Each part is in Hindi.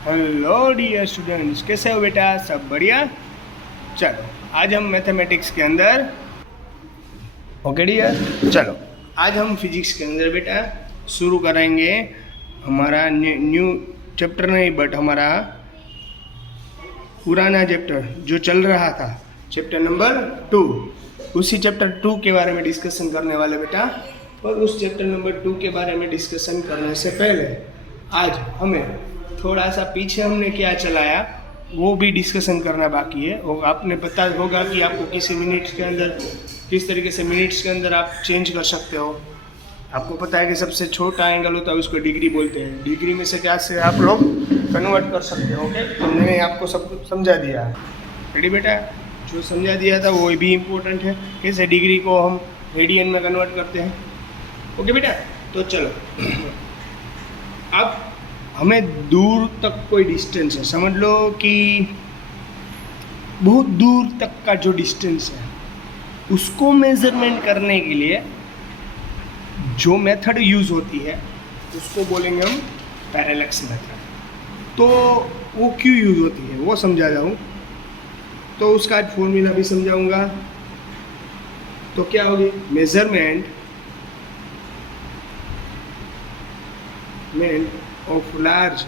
हेलो डियर स्टूडेंट्स, कैसे हो बेटा? सब बढ़िया। चलो आज हम मैथमेटिक्स के अंदर, ओके डियर, चलो आज हम फिजिक्स के अंदर बेटा शुरू करेंगे हमारा न्यू चैप्टर नहीं, बट हमारा पुराना चैप्टर जो चल रहा था, चैप्टर नंबर 2। उसी चैप्टर 2 के बारे में डिस्कशन करने वाले बेटा। और उस चैप्टर नंबर 2 के बारे में डिस्कशन करने से पहले आज हमें थोड़ा सा पीछे हमने क्या चलाया वो भी डिस्कशन करना बाकी है। और आपने पता होगा कि आपको किसी मिनट्स के अंदर किस तरीके से मिनट्स के अंदर आप चेंज कर सकते हो। आपको पता है कि सबसे छोटा एंगल होता है उसको डिग्री बोलते हैं। डिग्री में से क्या से आप लोग कन्वर्ट कर सकते हो। ओके, तो मैंने आपको सब कुछ समझा दिया। रेडी बेटा? जो समझा दिया था वो भी इम्पोर्टेंट है, कैसे डिग्री को हम रेडियन में कन्वर्ट करते हैं। ओके बेटा, तो चलो अब हमें दूर तक कोई डिस्टेंस है, समझ लो कि बहुत दूर तक का जो डिस्टेंस है उसको मेजरमेंट करने के लिए जो मेथड यूज़ होती है उसको बोलेंगे हम पैरेलैक्स मेथड। तो वो क्यों यूज़ होती है वो समझा जाऊँ, तो उसका आज फॉर्मूला भी समझाऊंगा। तो क्या होगी? Measurement of large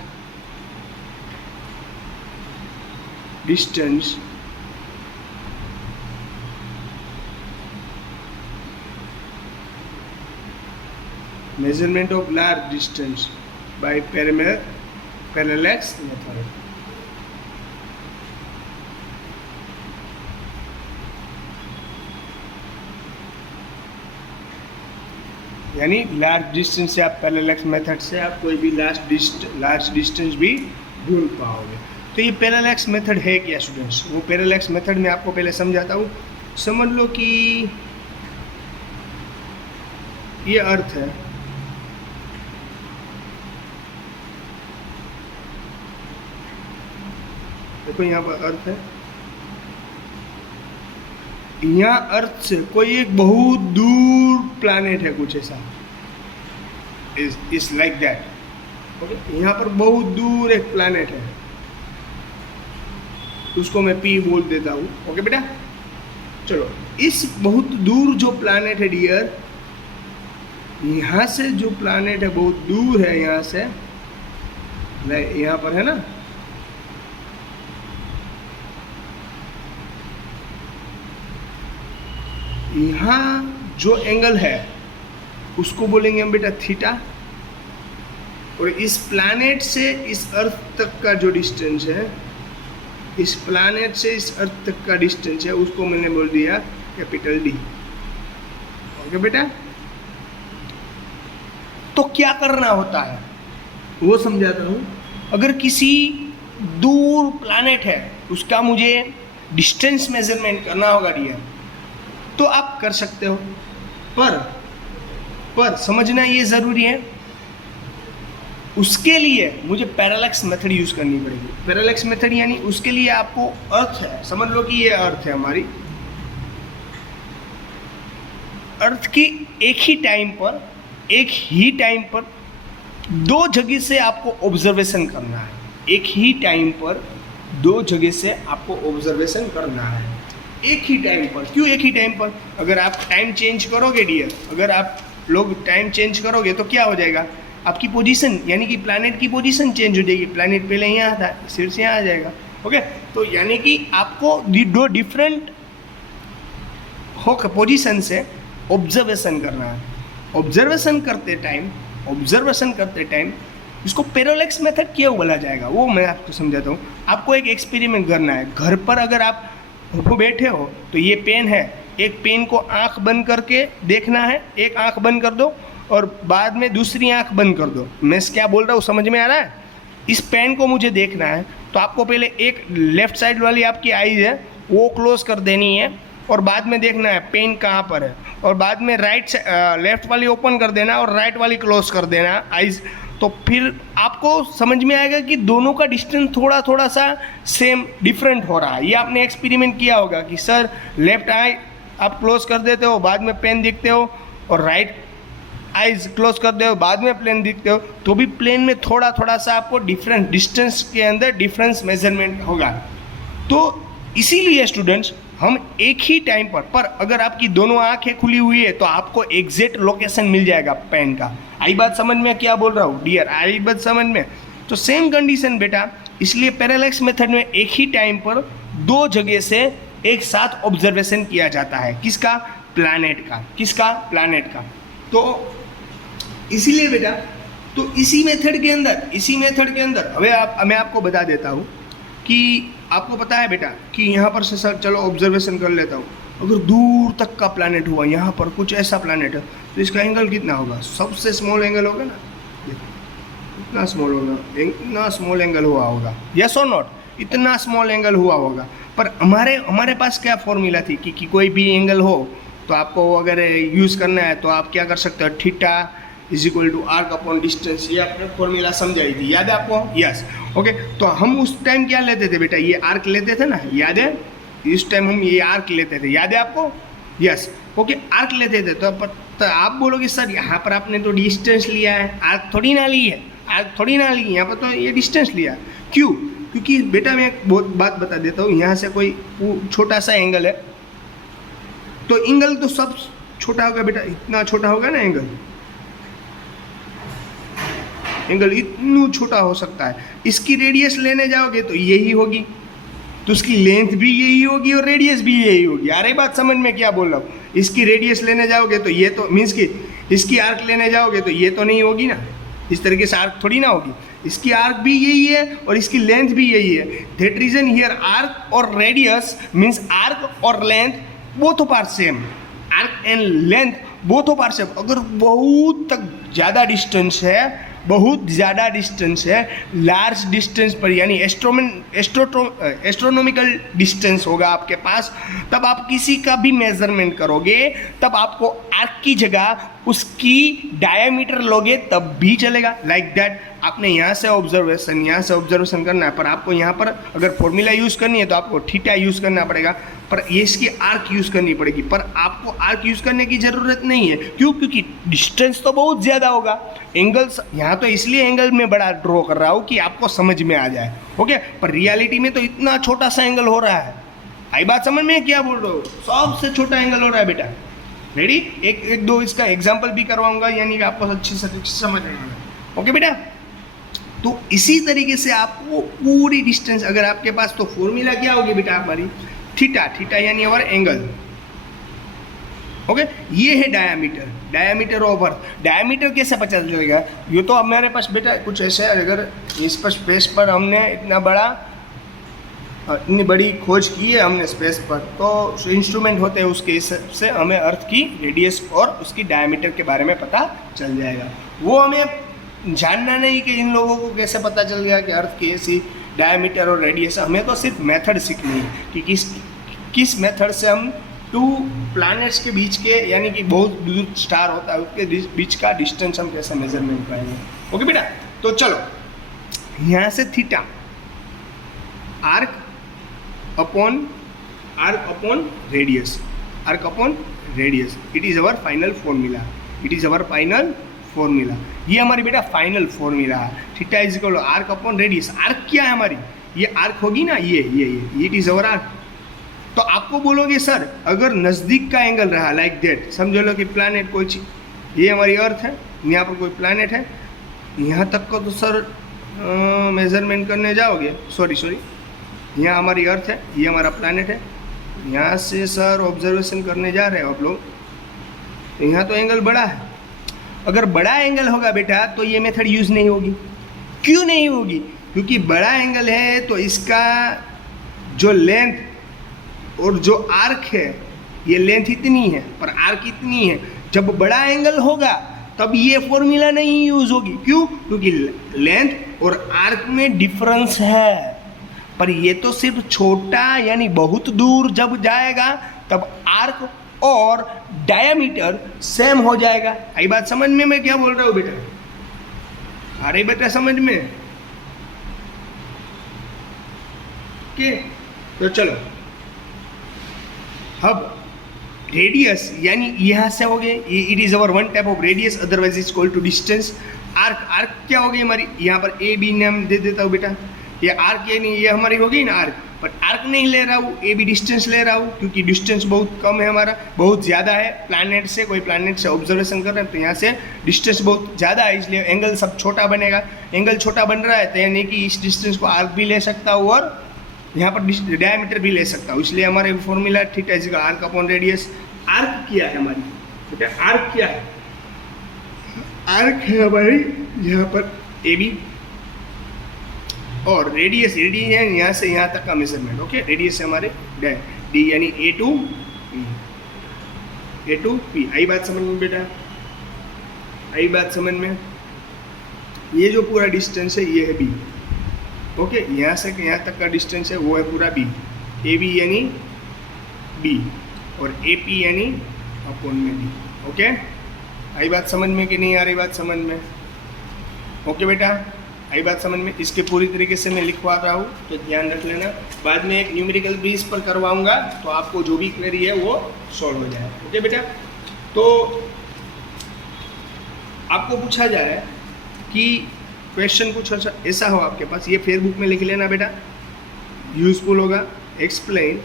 distance measurement of large distance by parallax method। यानी लार्ज डिस्टेंस से आप पैरेलैक्स मेथड से आप कोई भी लार्ज डिस्टेंस भी ढूंढ पाओगे। तो ये पैरेलैक्स मेथड है क्या स्टूडेंट्स? वो पैरेलैक्स मेथड में आपको पहले समझाता हूँ। समझ लो कि ये अर्थ है, देखो यहाँ पर अर्थ है, यहाँ अर्थ से कोई एक बहुत दूर प्लैनेट है, कुछ ऐसा इज लाइक दैट। ओके, यहाँ पर बहुत दूर एक प्लैनेट है, उसको मैं पी बोल देता हूँ। ओके बेटा, चलो इस बहुत दूर जो प्लैनेट है डियर, यहाँ से जो प्लैनेट है बहुत दूर है, यहाँ से यहाँ पर है ना, यहाँ जो एंगल है उसको बोलेंगे हम बेटा थीटा। और इस प्लैनेट से इस अर्थ तक का जो डिस्टेंस है, इस प्लैनेट से इस अर्थ तक का डिस्टेंस है, उसको मैंने बोल दिया कैपिटल डी। ओके बेटा, तो क्या करना होता है वो समझाता हूँ। अगर किसी दूर प्लैनेट है उसका मुझे डिस्टेंस मेजरमेंट करना होगा डियर, तो आप कर सकते हो, पर समझना ये ज़रूरी है, उसके लिए मुझे पैरेलैक्स मेथड यूज़ करनी पड़ेगी। पैरेलैक्स मेथड यानी उसके लिए आपको अर्थ है, समझ लो कि ये अर्थ है हमारी, अर्थ की एक ही टाइम पर दो जगह से आपको ऑब्जर्वेशन करना है। एक ही टाइम पर दो जगह से आपको ऑब्जर्वेशन करना है, एक ही टाइम पर। क्यों एक ही टाइम पर? अगर आप टाइम चेंज करोगे डियर, अगर आप लोग टाइम चेंज करोगे तो क्या हो जाएगा? आपकी पोजीशन यानी कि प्लैनेट की पोजीशन चेंज हो जाएगी। प्लैनेट पहले यहाँ था, फिर से यहाँ आ जाएगा। ओके, तो यानी कि आपको दो डिफरेंट हो पोजीशन से ऑब्जर्वेशन करना है। ऑब्जर्वेशन करते टाइम इसको पैरेलैक्स मेथड क्यों बोला जाएगा वो मैं आपको समझाता हूँ। आपको एक एक्सपेरिमेंट करना है घर पर। अगर आप वो बैठे हो तो ये पेन है, एक पेन को आंख बंद करके देखना है, एक आंख बंद कर दो और बाद में दूसरी आंख बंद कर दो। मैं क्या बोल रहा हूँ समझ में आ रहा है? इस पेन को मुझे देखना है तो आपको पहले एक लेफ्ट साइड वाली आपकी आईज है वो क्लोज कर देनी है और बाद में देखना है पेन कहाँ पर है, और बाद में लेफ्ट वाली ओपन कर देना और राइट वाली क्लोज कर देना आईज। तो फिर आपको समझ में आएगा कि दोनों का डिस्टेंस थोड़ा थोड़ा सा सेम डिफरेंट हो रहा है। ये आपने एक्सपेरिमेंट किया होगा कि सर लेफ्ट आई आप क्लोज कर देते हो, बाद में पेन देखते हो और राइट आइज क्लोज कर दो, बाद में प्लेन दिखते हो, तो भी प्लेन में थोड़ा थोड़ा सा आपको डिफरेंट डिस्टेंस के अंदर डिफरेंस मेजरमेंट होगा। तो इसीलिए स्टूडेंट्स हम एक ही टाइम पर अगर आपकी दोनों आंखें खुली हुई है तो आपको एग्जैक्ट लोकेशन मिल जाएगा पेन का। आई बात समझ में क्या बोल रहा हूँ डियर, आई बात समझ में? तो सेम कंडीशन बेटा, इसलिए पैरेलैक्स मेथड में एक ही टाइम पर दो जगह से एक साथ ऑब्जर्वेशन किया जाता है। किसका? प्लैनेट का। किसका? प्लैनेट का। तो इसीलिए बेटा, तो इसी मेथड के अंदर अब मैं आपको बता देता हूँ कि आपको पता है बेटा कि यहाँ पर से सर चलो ऑब्जर्वेशन कर लेता हूँ, अगर दूर तक का प्लैनेट हुआ, यहाँ पर कुछ ऐसा प्लैनेट है, तो इसका एंगल कितना होगा? सबसे स्मॉल एंगल होगा ना, इतना स्मॉल होगा, इतना स्मॉल एंगल हुआ होगा, यस और नॉट? इतना स्मॉल एंगल हुआ होगा। पर हमारे पास क्या फॉर्मूला थी कि कोई भी एंगल हो तो आपको अगर यूज़ करना है तो आप क्या कर सकते हो, theta is equal to arc upon distance, ये आपने फॉर्मूला समझाई थी, याद है आपको? Yes, okay. तो हम उस टाइम क्या लेते थे बेटा? ये आर्क लेते थे ना, याद है? इस टाइम हम ये आर्क लेते थे, याद है आपको? यस, ओके, आर्क लेते थे। तो आप बोलोगे सर यहाँ पर आपने तो डिस्टेंस लिया है, आर्क थोड़ी ना ली है, आर्क थोड़ी ना ली, यहाँ पर तो ये डिस्टेंस लिया। क्यों? क्योंकि बेटा मैं एक बहुत बात बता देता हूँ, यहाँ से कोई छोटा सा एंगल है तो एंगल तो सब छोटा होगा बेटा, इतना छोटा होगा ना एंगल, एंगल इतना छोटा हो सकता है। इसकी रेडियस लेने जाओगे तो यही होगी, तो उसकी लेंथ भी यही होगी और रेडियस भी यही होगी। अरे बात समझ में क्या बोल रहा हूँ? इसकी रेडियस लेने जाओगे तो ये तो मीन्स कि इसकी आर्क लेने जाओगे तो ये तो नहीं होगी ना, इस तरीके से आर्क थोड़ी ना होगी। इसकी आर्क भी यही है और इसकी लेंथ भी यही है। दैट रीजन हियर आर्क और रेडियस मीन्स आर्क और length both of are same, arc and length both of are same. अगर बहुत तक ज़्यादा डिस्टेंस है, बहुत ज़्यादा डिस्टेंस है, लार्ज डिस्टेंस पर यानी एस्ट्रोनॉमिकल डिस्टेंस होगा आपके पास, तब आप किसी का भी मेजरमेंट करोगे तब आपको आर्क की जगह उसकी डायमीटर लोगे तब भी चलेगा। लाइक दैट आपने यहाँ से ऑब्जर्वेशन करना है, पर आपको यहाँ पर अगर फॉर्मूला यूज़ करनी है तो आपको थीटा यूज़ करना पड़ेगा, पर ये इसकी आर्क यूज़ करनी पड़ेगी। पर आपको आर्क यूज़ करने की ज़रूरत नहीं है, क्यों? क्योंकि डिस्टेंस तो बहुत ज़्यादा होगा। एंगल्स यहाँ तो इसलिए एंगल में बड़ा ड्रॉ कर रहा हूँ कि आपको समझ में आ जाए, ओके। पर रियलिटी में तो इतना छोटा सा एंगल हो रहा है। आई बात समझ में क्या बोल रहा हूँ? सबसे छोटा एंगल हो रहा है बेटा। रेडी? एक दो इसका एग्जाम्पल भी करवाऊंगा, यानी कि आपको अच्छी से समझ आएगा, ओके बेटा। तो इसी तरीके से आपको पूरी डिस्टेंस, अगर आपके पास, तो फॉर्मूला क्या होगी बेटा हमारी? थीटा यानी हमारा एंगल, ओके। ये है डायमीटर ओवर। डायमीटर कैसे पता चलेगा? ये तो हमारे पास बेटा कुछ ऐसे, अगर इस पर स्पेस पर हमने इतनी बड़ी खोज की है हमने स्पेस पर, तो इंस्ट्रूमेंट होते हैं, उसके हिसाब से हमें अर्थ की रेडियस और उसकी डायमीटर के बारे में पता चल जाएगा। वो हमें जानना नहीं कि इन लोगों को कैसे पता चल गया कि अर्थ की ऐसी डायमीटर और रेडियस। हमें तो सिर्फ मेथड सीखनी है कि किस मेथड से हम टू प्लैनेट्स के बीच के, यानी कि बहुत दूर स्टार होता है उसके बीच का डिस्टेंस हम कैसे मेजरमेंट करेंगे, ओके बेटा। तो चलो यहाँ से theta arc upon radius, it is our final formula, ये हमारी बेटा फाइनल फॉर्मूला है। Theta is equal arc upon radius. Arc क्या है हमारी? ये आर्क होगी ना, ये इट इज़ अवर आर्क। तो आपको बोलोगे सर अगर नज़दीक का एंगल रहा, लाइक दैट, समझ लो कि प्लैनेट कोई चीज, ये हमारी अर्थ है, यहाँ पर कोई प्लैनेट है, यहाँ तक को तो सर मेजरमेंट करने जाओगे, सॉरी, यहाँ हमारी अर्थ है, ये हमारा प्लैनेट है, यहाँ से सर ऑब्जर्वेशन करने जा रहे हो आप लोग, तो यहाँ तो एंगल बड़ा है। अगर बड़ा एंगल होगा बेटा तो ये मेथड यूज़ नहीं होगी। क्यों नहीं होगी? क्योंकि बड़ा एंगल है तो इसका जो लेंथ और जो आर्क है, ये लेंथ इतनी है पर आर्क इतनी है। जब बड़ा एंगल होगा तब ये फॉर्मूला नहीं यूज़ होगी। क्यों? क्योंकि लेंथ और आर्क में डिफरेंस है। पर ये तो सिर्फ छोटा, यानी बहुत दूर जब जाएगा तब आर्क और डायमीटर सेम हो जाएगा। आई बात समझ में मैं क्या बोल रहा हूँ बेटा? अरे बेटा समझ में के? तो चलो अब रेडियस यानी यहाँ से हो गए, it is our one type of radius, otherwise is called to distance. Arc, arc क्या हो गई हमारी, यहाँ पर ए बी नाम दे देता हूँ बेटा, ये आर्क ये नहीं, ये हमारी हो गई ना आर्क, पर आर्क नहीं ले रहा हूँ, ए बी डिस्टेंस ले रहा हूँ, क्योंकि डिस्टेंस बहुत कम है हमारा, बहुत ज़्यादा है। प्लैनेट से, कोई प्लैनेट से ऑब्जर्वेशन कर रहे हैं तो यहाँ से डिस्टेंस बहुत ज़्यादा है, इसलिए एंगल सब छोटा बनेगा। एंगल छोटा बन रहा है तो यानी कि इस डिस्टेंस को आर्क भी ले सकता हूँ और यहाँ पर डायमीटर भी ले सकता हूँ, इसलिए हमारे formula theta is arc upon radius. Arc क्या है हमारी बेटा, आर्क क्या है, आर्क है हमारी यहाँ पर ए बी, और रेडियस, रेडियस है यहाँ से यहाँ तक का मेजरमेंट। ओके, रेडियस है हमारे डी यानी ए टू पी। आई बात समझ में बेटा, आई बात समझ में। ये जो पूरा डिस्टेंस है ये है बी। ओके, यहाँ से यहाँ तक का डिस्टेंस है वो है पूरा बी, ए बी यानी बी, और ए पी यानी अपॉन में बी। ओके, आई बात समझ में कि नहीं आ रही बात समझ में? ओके बेटा, आई बात समझ में। इसके पूरी तरीके से मैं लिखवा रहा हूँ तो ध्यान रख लेना, बाद में एक न्यूमेरिकल भी इस पर करवाऊंगा तो आपको जो भी क्वेरी है वो सॉल्व हो जाए। ओके बेटा, तो आपको पूछा जा रहा है कि क्वेश्चन कुछ ऐसा हो आपके पास, ये फेसबुक में लिख लेना बेटा, यूजफुल होगा। Explain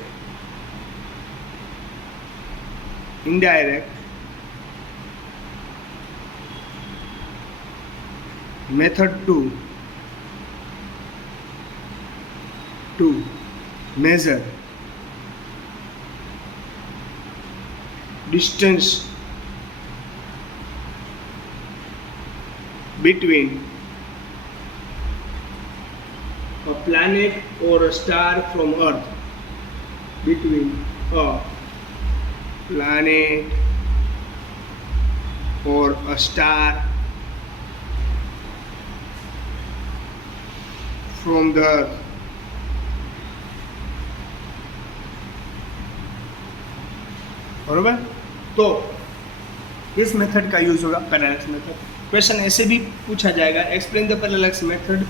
indirect method to measure distance between a planet or a star from Earth, between a planet or a star from the earth. बरोबर, तो इस मेथड का यूज होगा पैरेलैक्स मेथड। क्वेश्चन ऐसे भी पूछा जाएगा, explain the parallax method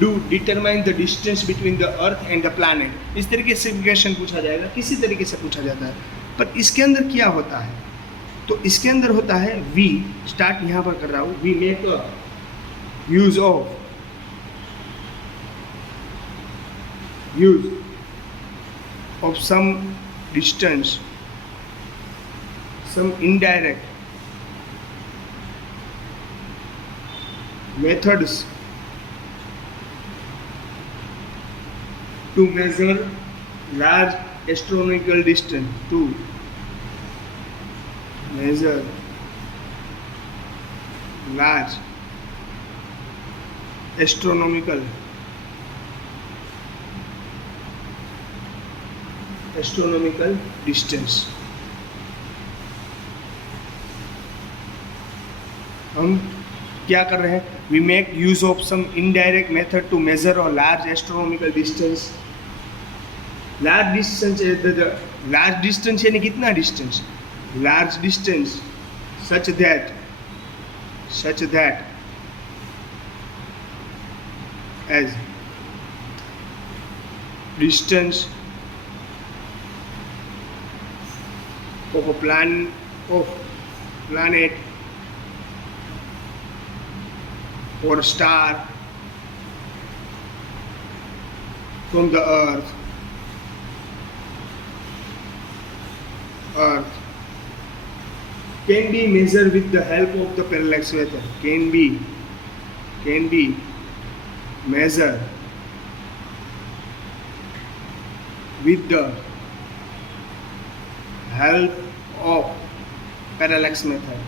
do determine the distance between the earth and the planet. इस तरीके से क्वेश्चन पूछा जाएगा, किसी तरीके से पूछा जाता है। पर इसके अंदर क्या होता है, तो इसके अंदर होता है वी, स्टार्ट यहाँ पर कर रहा हूँ, we make a use of some distance, some indirect methods to measure large astronomical distance, to measure large astronomical distance। हम क्या कर रहे हैं, we make use of some indirect method to measure a large astronomical distance. Large distance, large distance यानी कितना distance, large distance such that as distance of a planet or a star from the earth can be measured with the help of the parallax method, can be measured with the help of parallax method।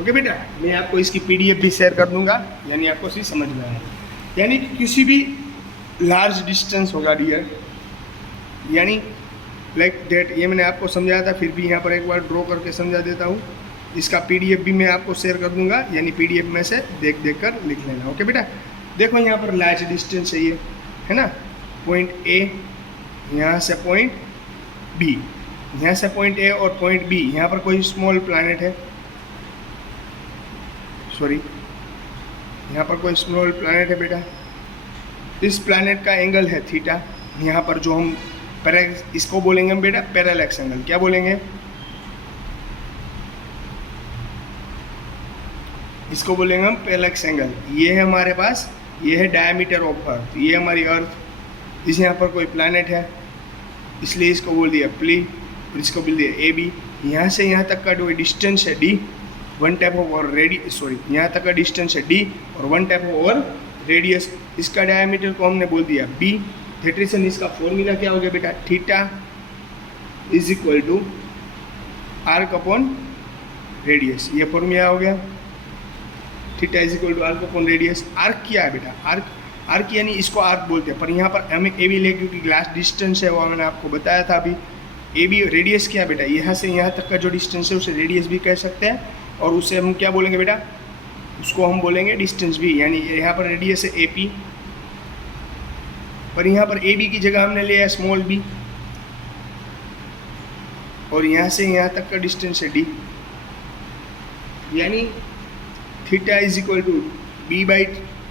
Okay बेटा, मैं आपको इसकी पीडीएफ भी शेयर कर दूंगा, यानी आपको सी समझ में आए। यानी किसी भी लार्ज डिस्टेंस होगा डियर, यानी लाइक दैट, ये मैंने आपको समझाया था, फिर भी यहाँ पर एक बार ड्रॉ करके समझा देता हूँ। इसका पीडीएफ भी मैं आपको शेयर कर दूंगा, यानी पीडीएफ में से देख कर लिख लेना। ओके बेटा, देखो यहाँ पर लार्ज डिस्टेंस है, ये है ना, पॉइंट ए, यहाँ से पॉइंट बी, यहाँ से पॉइंट ए और पॉइंट बी, यहाँ पर कोई स्मॉल प्लैनेट है, सॉरी यहाँ पर कोई स्मॉल प्लैनेट है बेटा, इस प्लैनेट का एंगल है थीटा, यहाँ पर जो हम इसको बोलेंगे हम बेटा पैरेलैक्स एंगल। क्या बोलेंगे? इसको बोलेंगे हम पैरेलैक्स एंगल। ये है हमारे पास, ये है डायमीटर ऑफ अर्थ, ये हमारी अर्थ। इस यहाँ पर कोई प्लैनेट है इसलिए इसको बोल दिया प्ली, और इसको बोल दिया ए बी। यहाँ से यहाँ तक का जो डिस्टेंस है डी, वन टाइप ऑफ और रेडियस, सॉरी यहाँ तक का डिस्टेंस है डी और वन टाइप ऑफ और रेडियस। इसका डायमीटर को हमने बोल दिया बी। दैट रीजन इसका फॉर्मूला क्या हो गया बेटा? Theta is equal to arc upon radius. ये फॉर्मूला हो गया, theta is equal to arc upon radius. Arc क्या है बेटा? आर्क यानी इसको आर्क बोलते हैं, पर यहाँ पर हमें ए बी ले क्योंकि ग्लास डिस्टेंस है, वो मैंने आपको बताया था अभी। ए बी रेडियस क्या है बेटा? यहाँ से यहाँ तक का जो डिस्टेंस है उसे रेडियस भी कह सकते हैं, और उसे हम क्या बोलेंगे बेटा? उसको हम बोलेंगे डिस्टेंस भी। यानी यहाँ पर रेडियस है ए पी, पर यहाँ पर ए बी की जगह हमने लिया स्मॉल बी, और यहाँ से यहाँ तक का डिस्टेंस है डी। यानी theta is equal to B by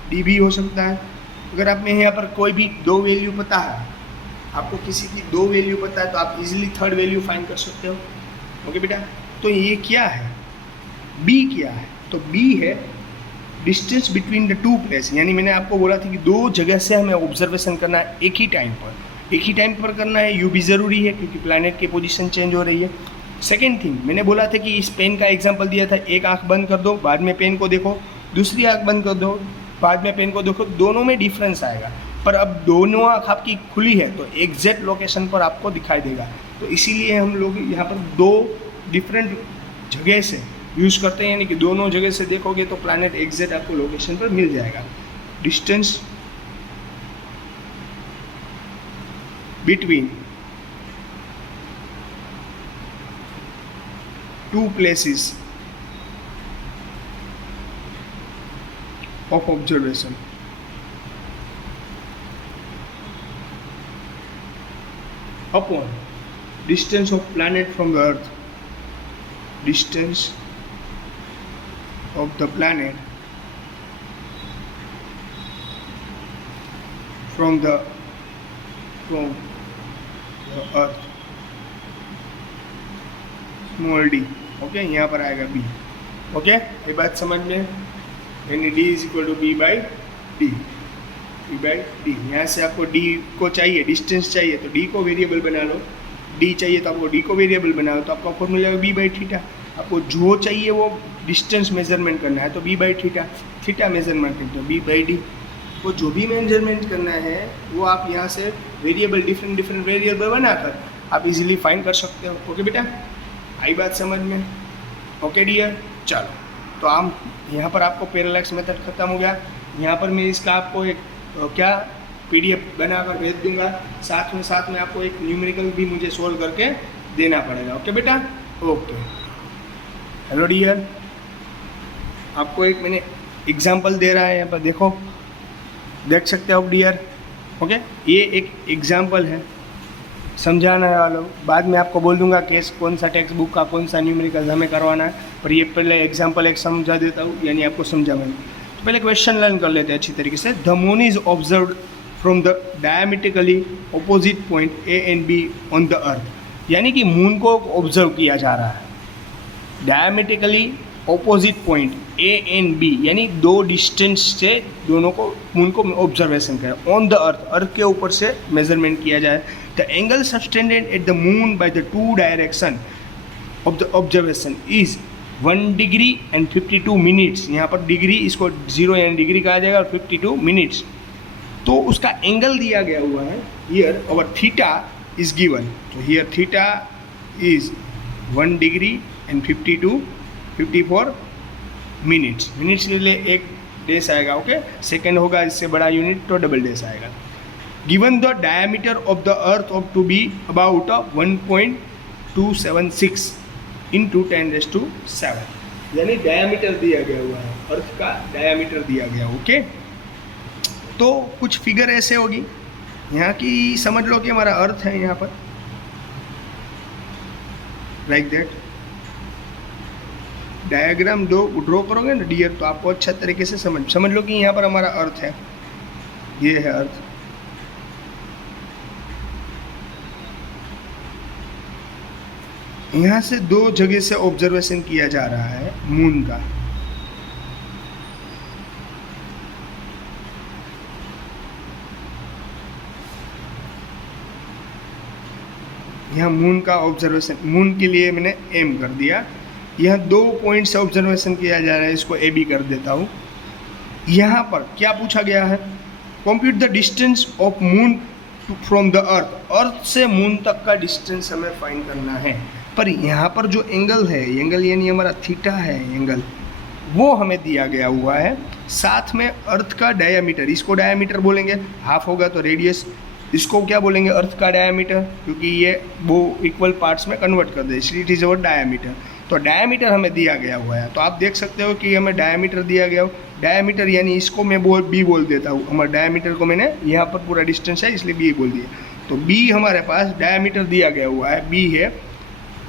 D भी हो सकता है। अगर आपने यहाँ पर कोई भी दो वैल्यू पता है, आपको किसी की दो वैल्यू पता है, तो आप इजीली थर्ड वैल्यू फाइंड कर सकते हो। ओके बेटा, तो ये क्या है? बी क्या है? तो बी है distance between the two place. यानी मैंने आपको बोला था कि दो जगह से हमें ऑब्जर्वेशन करना है एक ही टाइम पर करना है। यू भी ज़रूरी है क्योंकि प्लैनेट की पोजीशन चेंज हो रही है। सेकेंड थिंग मैंने बोला था कि इस पेन का एग्जांपल दिया था, एक आंख बंद कर दो बाद में पेन को देखो, दूसरी आंख बंद कर दो बाद में पेन को देखो, दोनों में डिफरेंस आएगा। पर अब दोनों आंख आपकी खुली है तो एग्जैक्ट लोकेशन पर आपको दिखाई देगा। तो इसीलिए हम लोग यहाँ पर दो डिफरेंट जगह से यूज़ करते हैं, यानी कि दोनों जगह से देखोगे तो प्लैनेट एग्जैक्ट आपको लोकेशन पर मिल जाएगा। Distance between two places of observation upon distance of planet from the earth, distance of the planet from the earth, small d। Okay, यहाँ पर आएगा b। ओके, ये बात समझ में? यानी d is equal to B by D, यहाँ से आपको d को चाहिए, डिस्टेंस चाहिए तो d को वेरिएबल बना लो, d चाहिए तो आपको d को वेरिएबल बना लो, तो आपका फॉर्मूला है b बाई थीटा। आपको जो चाहिए वो डिस्टेंस मेजरमेंट करना है तो b बाई थीटा मेजरमेंट करते हो b बाई डी। वो जो भी मेजरमेंट करना है वो आप यहाँ से वेरिएबल डिफरेंट वेरिएबल बनाकर आप इजीली फाइंड कर सकते हो। ओके बेटा, आई बात समझ में? ओके डियर, चलो तो हम यहाँ पर आपको पैरेलैक्स मेथड ख़त्म हो गया। यहाँ पर मैं इसका आपको एक क्या PDF बनाकर भेज दूंगा, साथ में आपको एक न्यूमेरिकल भी मुझे सोल्व करके देना पड़ेगा। ओके बेटा, ओके। हेलो डियर, आपको एक मैंने एग्जांपल दे रहा है, यहाँ पर देखो, देख सकते हो डियर। ओके, ये एक एग्जांपल है, समझाना है वालों। बाद में आपको बोल दूंगा कि कौन सा टेक्स्ट बुक का कौन सा न्यूमेरिकल हमें करवाना है, पर ये पहले एग्जांपल एक समझा देता हूँ, यानी आपको समझा मैंने। तो पहले क्वेश्चन लर्न कर लेते हैं अच्छी तरीके से। The moon is observed from the diametrically opposite point A and B on the earth. यानी कि मून को ऑब्जर्व किया जा रहा है diametrically opposite point A and B, यानी दो डिस्टेंस से दोनों को मून को ऑब्जर्वेशन करें ऑन द अर्थ के ऊपर से मेजरमेंट किया जाए। The angle subtended at the moon by the two direction of the observation is 1 degree and 52 minutes. यहाँ पर डिग्री, इसको 0 यानी डिग्री कहा जाएगा, और 52 मिनट्स। तो उसका एंगल दिया गया हुआ है हियर, और थीटा इज गिवन। तो here theta is 1 degree and 54 minutes के लिए एक डेस आएगा। ओके, सेकेंड होगा इससे बड़ा यूनिट तो डबल डेस आएगा। Given the diameter of the earth of to be about 1.276 into 10⁻⁷, यानी डायमीटर दिया गया हुआ है, अर्थ का डायमीटर दिया गया। ओके, तो कुछ फिगर ऐसे होगी, यहाँ की समझ लो कि हमारा अर्थ है यहाँ पर, लाइक दैट। डायग्राम ड्रॉ करोगे ना डियर तो आपको अच्छा तरीके से समझ लो कि यहाँ पर हमारा अर्थ है, ये है अर्थ। यहाँ से दो जगह से ऑब्जर्वेशन किया जा रहा है मून का। यहाँ मून का ऑब्जर्वेशन, मून के लिए मैंने एम कर दिया। यहाँ 2 पॉइंट से ऑब्जर्वेशन किया जा रहा है, इसको ए बी कर देता हूँ। यहाँ पर क्या पूछा गया है, compute the distance of moon from the earth, earth से मून तक का डिस्टेंस हमें फाइंड करना है। पर यहाँ पर जो एंगल है, एंगल यानी हमारा थीटा है एंगल, वो हमें दिया गया हुआ है। साथ में अर्थ का डायामीटर, इसको डायामीटर बोलेंगे, हाफ होगा तो रेडियस, इसको क्या बोलेंगे, अर्थ का डायामीटर, क्योंकि ये वो इक्वल पार्ट्स में कन्वर्ट कर दे, इसलिए इट इज अवर डायामीटर। तो डायामीटर हमें दिया गया हुआ है, तो आप देख सकते हो कि हमें डायामीटर दिया गया हो। डायामीटर यानी इसको मैं बी बोल देता हूँ, हमारे डायामीटर को मैंने यहाँ पर पूरा डिस्टेंस है इसलिए बी बोल दिया। तो बी हमारे पास डायामीटर दिया गया हुआ है, बी है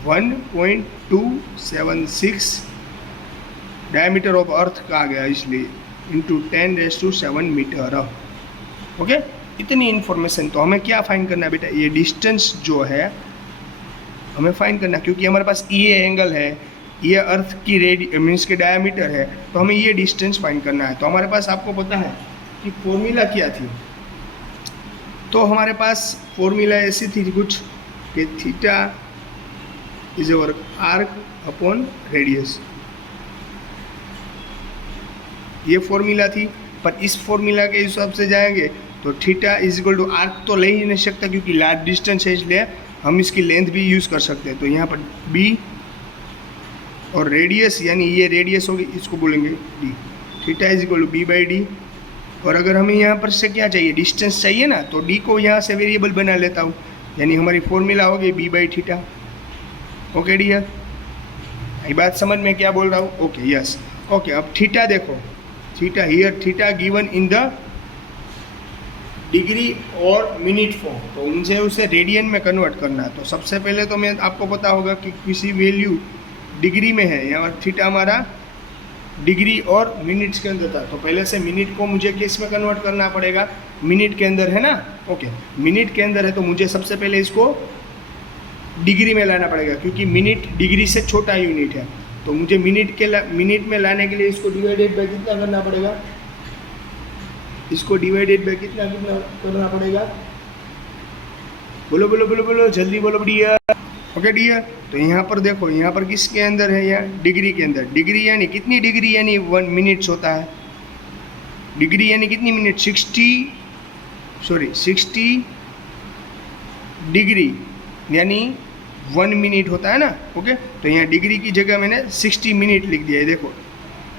1.276 डायमीटर ऑफ अर्थ का आ गया, इसलिए इंटू 10⁻⁷ मीटर। ओके, इतनी इन्फॉर्मेशन। तो हमें क्या फाइंड करना है बेटा, ये डिस्टेंस जो है हमें फाइंड करना है, क्योंकि हमारे पास ये एंगल है, ये अर्थ की मीन्स के डायमीटर है, तो हमें ये डिस्टेंस फाइंड करना है। तो हमारे पास, आपको पता है कि फॉर्मूला क्या थी, तो हमारे पास फॉर्मूला ऐसी थी कुछ कि theta is over arc upon radius, ये फॉर्मूला थी। पर इस फॉर्मूला के हिसाब से जाएंगे तो theta is equal to arc तो ले ही नहीं सकता, क्योंकि लार्ज डिस्टेंस है, इसलिए हम इसकी लेंथ भी यूज़ कर सकते हैं। तो यहाँ पर बी और रेडियस, यानी ये रेडियस होगी, इसको बोलेंगे D. Theta is equal to B by D. और अगर हमें यहाँ पर से क्या चाहिए, डिस्टेंस चाहिए ना, तो डी को यहाँ से वेरिएबल बना लेता हूँ, यानी हमारी फॉर्मूला होगी B by theta. Okay dear, ये बात समझ में क्या बोल रहा हूँ? Okay, yes, okay. अब थीटा देखो, theta here, theta given in the degree और मिनट फॉर्म, तो मुझे उसे रेडियन में कन्वर्ट करना है। तो सबसे पहले तो मैं, आपको पता होगा कि किसी वैल्यू डिग्री में है, यहाँ थीटा हमारा डिग्री और मिनट्स के अंदर था, तो पहले से मिनट को मुझे किस में कन्वर्ट करना पड़ेगा, मिनट के अंदर है ना। ओके, मिनट के अंदर है तो मुझे सबसे पहले इसको डिग्री में लाना पड़ेगा, क्योंकि मिनट डिग्री से छोटा यूनिट है। तो मुझे मिनट में लाने के लिए इसको डिवाइडेड बाय कितना करना पड़ेगा, इसको डिवाइडेड बाय कितना करना पड़ेगा, बोलो बोलो बोलो बोलो, जल्दी बोलो डियर। ओके डियर, तो यहाँ पर देखो, यहाँ पर किसके अंदर है, यहाँ डिग्री के अंदर। डिग्री यानी कितनी डिग्री, यानी 1 मिनट्स होता है। डिग्री यानी कितनी मिनट, 60 डिग्री यानी 1 मिनट होता है ना। ओके, तो यहाँ डिग्री की जगह मैंने 60 मिनट लिख दिया है, देखो,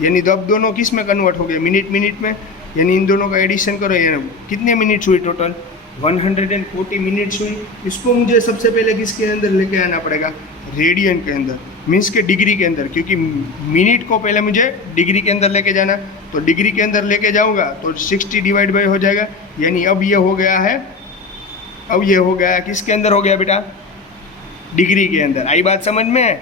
यानी अब दोनों किस में कन्वर्ट हो गए, मिनट में, यानी इन दोनों का एडिशन करो, यानी कितने मिनट्स हुई टोटल, 140 मिनट्स हुई। इसको मुझे सबसे पहले किसके अंदर लेके आना पड़ेगा, रेडियन के अंदर, मीन्स के डिग्री के अंदर, क्योंकि मिनट को पहले मुझे डिग्री के अंदर लेके जाना। तो डिग्री के अंदर लेके जाऊँगा तो 60 डिवाइड बाई हो जाएगा, यानी अब ये हो गया है, अब ये हो गया किसके अंदर हो गया बेटा, डिग्री के अंदर। आई बात समझ में,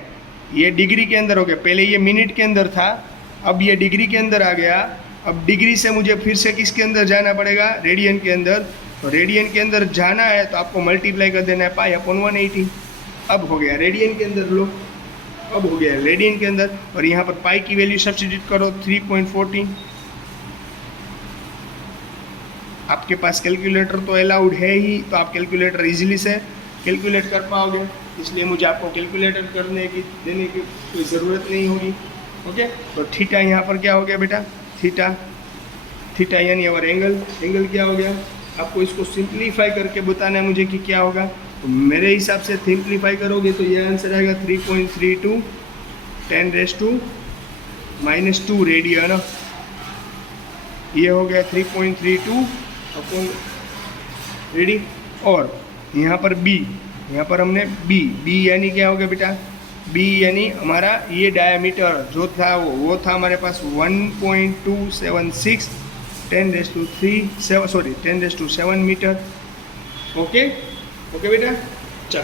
ये डिग्री के अंदर हो गया, पहले ये मिनट के अंदर था, अब ये डिग्री के अंदर आ गया। अब डिग्री से मुझे फिर से किसके अंदर जाना पड़ेगा, रेडियन के अंदर। तो रेडियन के अंदर जाना है तो आपको मल्टीप्लाई कर देना है पाई अपॉन 180। अब हो गया रेडियन के अंदर, लो अब हो गया रेडियन के अंदर, और यहाँ पर पाई की वैल्यू सब्स्टिट्यूट करो 3.14। आपके पास कैलकुलेटर तो अलाउड है ही, तो आप कैलकुलेटर इजीली से कैलकुलेट कर पाओगे, इसलिए मुझे आपको कैलकुलेटर देने की कोई ज़रूरत नहीं होगी। ओके, तो थीटा यहाँ पर क्या हो गया बेटा, थीटा यानी और एंगल क्या हो गया, आपको इसको सिंप्लीफाई करके बताना है मुझे कि क्या होगा। तो मेरे हिसाब से सिंप्लीफाई करोगे तो ये आंसर आएगा 3.32 10⁻⁻² रेडियन। ये हो गया 3.32 अपॉन रेडी। और यहाँ पर बी, यहाँ पर हमने बी यानी क्या हो गया बेटा, बी यानी हमारा ये डायमीटर जो था वो था हमारे पास 1.276 10⁻⁷ मीटर। ओके बेटा, चल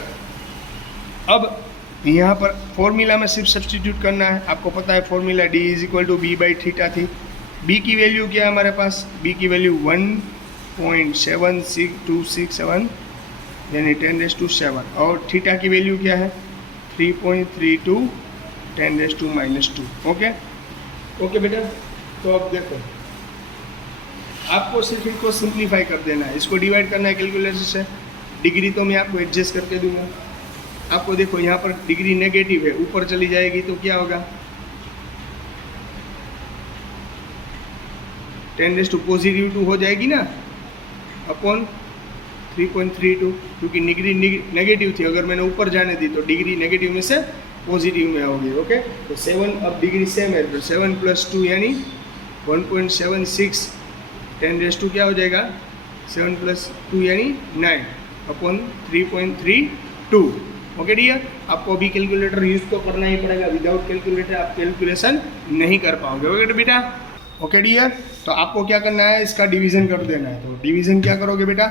अब यहाँ पर फॉर्मूला में सिर्फ सब्स्टिट्यूट करना है। आपको पता है formula D is equal to B by theta थी। बी की वैल्यू क्या है हमारे पास, बी की वैल्यू 1.7267 यानी 10⁻⁷, और थीटा की वैल्यू क्या है, 3.32 10⁻²। ओके ओके बेटा, तो अब देखो आपको सिर्फ इनको सिंप्लीफाई कर देना है, इसको डिवाइड करना है कैलकुलेटर से। डिग्री तो मैं आपको एडजस्ट करके दूंगा। आपको देखो यहाँ पर डिग्री नेगेटिव है, ऊपर चली जाएगी तो क्या होगा 10⁻² हो जाएगी ना, अपॉन 3.32, क्योंकि डिग्री नेगेटिव थी, अगर मैंने ऊपर जाने दी तो डिग्री नेगेटिव में से पॉजिटिव में होगी। ओके, तो 7 अब डिग्री सेम है, तो 7 + 2 यानी 1.76 10⁻² क्या हो जाएगा 7 + 2 यानी 9 अपॉन 3.32। ओके डियर, आपको अभी कैलकुलेटर यूज तो करना ही पड़ेगा, विदाउट कैलकुलेटर आप कैलकुलेशन नहीं कर पाओगे। ओके बेटा, ओके डियर, तो आपको क्या करना है, इसका डिवीजन कर देना है। तो डिवीजन क्या करोगे बेटा,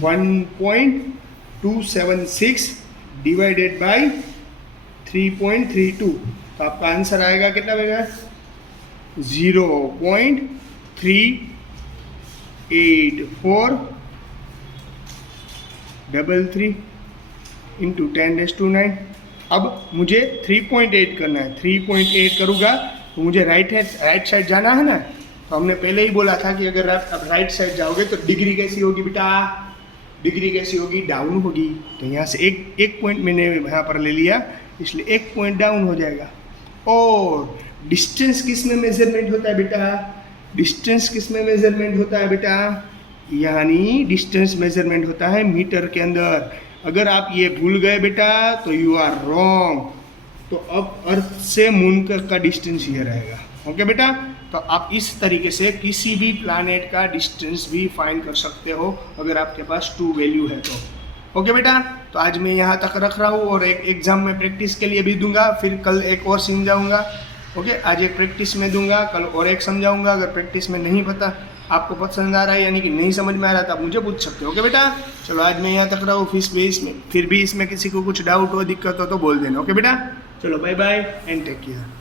1.276 डिवाइडेड बाय 3.32, तो आपका आंसर आएगा कितना बनेगा 0.38433 इंटू 10⁻⁹। अब मुझे 3.8 करना है, 3.8 करूँगा तो मुझे राइट साइड जाना है ना। तो हमने पहले ही बोला था कि अगर आप राइट साइड जाओगे तो डिग्री कैसी होगी बेटा, डिग्री कैसी होगी, डाउन होगी। तो यहाँ से एक पॉइंट मैंने यहाँ पर ले लिया, इसलिए 1 पॉइंट डाउन हो जाएगा। और डिस्टेंस किस में मेजरमेंट होता है बेटा, डिस्टेंस किस में मेजरमेंट होता है बेटा, यानी डिस्टेंस मेजरमेंट होता है मीटर के अंदर। अगर आप ये भूल गए बेटा तो यू आर रॉन्ग। तो अब अर्थ से मून का डिस्टेंस ये रहेगा। ओके बेटा, तो आप इस तरीके से किसी भी प्लैनेट का डिस्टेंस भी फाइंड कर सकते हो अगर आपके पास 2 वैल्यू है तो। ओके बेटा, तो आज मैं यहाँ तक रख रहा हूँ और एक एग्जाम में प्रैक्टिस के लिए भी दूंगा, फिर कल एक और समझाऊंगा। ओके, आज एक प्रैक्टिस में दूंगा, कल और एक समझाऊंगा। अगर प्रैक्टिस में नहीं पता आपको पसंद आ रहा है यानी कि नहीं समझ में आ रहा था, मुझे पूछ सकते हो। ओके बेटा, चलो आज मैं यहाँ तक रहा हूँ, फिर भी इसमें किसी को कुछ डाउट हो, दिक्कत हो तो बोल देना। ओके बेटा, चलो bye bye and take care.